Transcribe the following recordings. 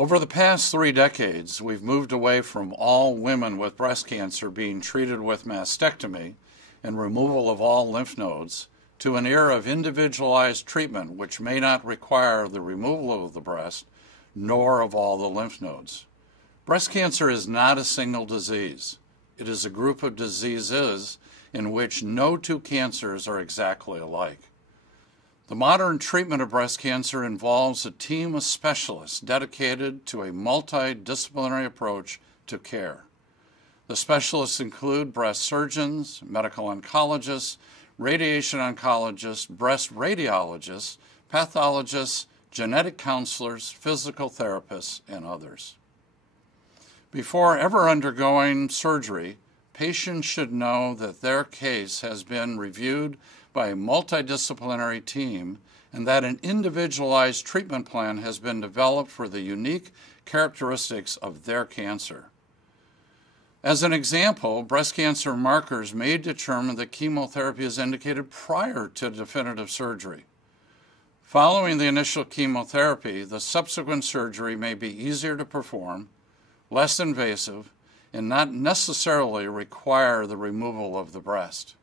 Over the past 3 decades, we've moved away from all women with breast cancer being treated with mastectomy and removal of all lymph nodes to an era of individualized treatment which may not require the removal of the breast nor of all the lymph nodes. Breast cancer is not a single disease. It is a group of diseases in which no two cancers are exactly alike. The modern treatment of breast cancer involves a team of specialists dedicated to a multidisciplinary approach to care. The specialists include breast surgeons, medical oncologists, radiation oncologists, breast radiologists, pathologists, genetic counselors, physical therapists, and others. Before ever undergoing surgery, patients should know that their case has been reviewed by a multidisciplinary team and that an individualized treatment plan has been developed for the unique characteristics of their cancer. As an example, breast cancer markers may determine that chemotherapy is indicated prior to definitive surgery. Following the initial chemotherapy, the subsequent surgery may be easier to perform, less invasive, and not necessarily require the removal of the breast.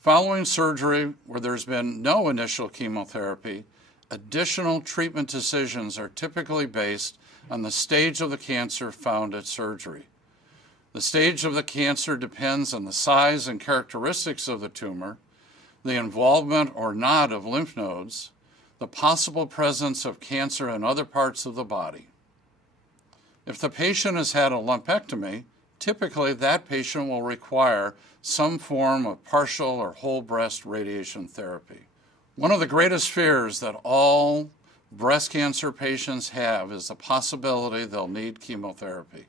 Following surgery, where there's been no initial chemotherapy, additional treatment decisions are typically based on the stage of the cancer found at surgery. The stage of the cancer depends on the size and characteristics of the tumor, the involvement or not of lymph nodes, the possible presence of cancer in other parts of the body. If the patient has had a lumpectomy, typically that patient will require some form of partial or whole breast radiation therapy. One of the greatest fears that all breast cancer patients have is the possibility they'll need chemotherapy.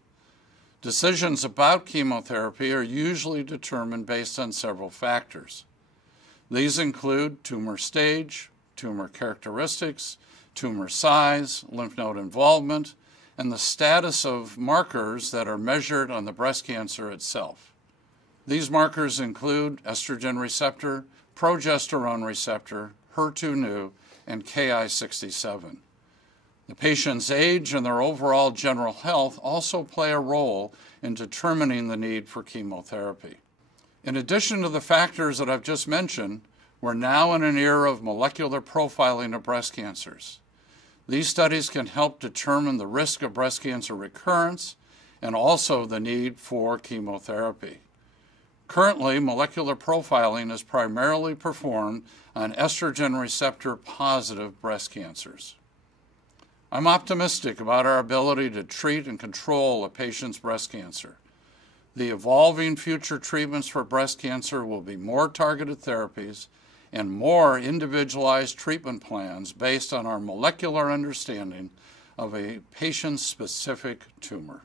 Decisions about chemotherapy are usually determined based on several factors. These include tumor stage, tumor characteristics, tumor size, lymph node involvement, and the status of markers that are measured on the breast cancer itself. These markers include estrogen receptor, progesterone receptor, HER2/neu, and Ki-67. The patient's age and their overall general health also play a role in determining the need for chemotherapy. In addition to the factors that I've just mentioned, we're now in an era of molecular profiling of breast cancers. These studies can help determine the risk of breast cancer recurrence and also the need for chemotherapy. Currently, molecular profiling is primarily performed on estrogen receptor positive breast cancers. I'm optimistic about our ability to treat and control a patient's breast cancer. The evolving future treatments for breast cancer will be more targeted therapies and more individualized treatment plans based on our molecular understanding of a patient's specific tumor.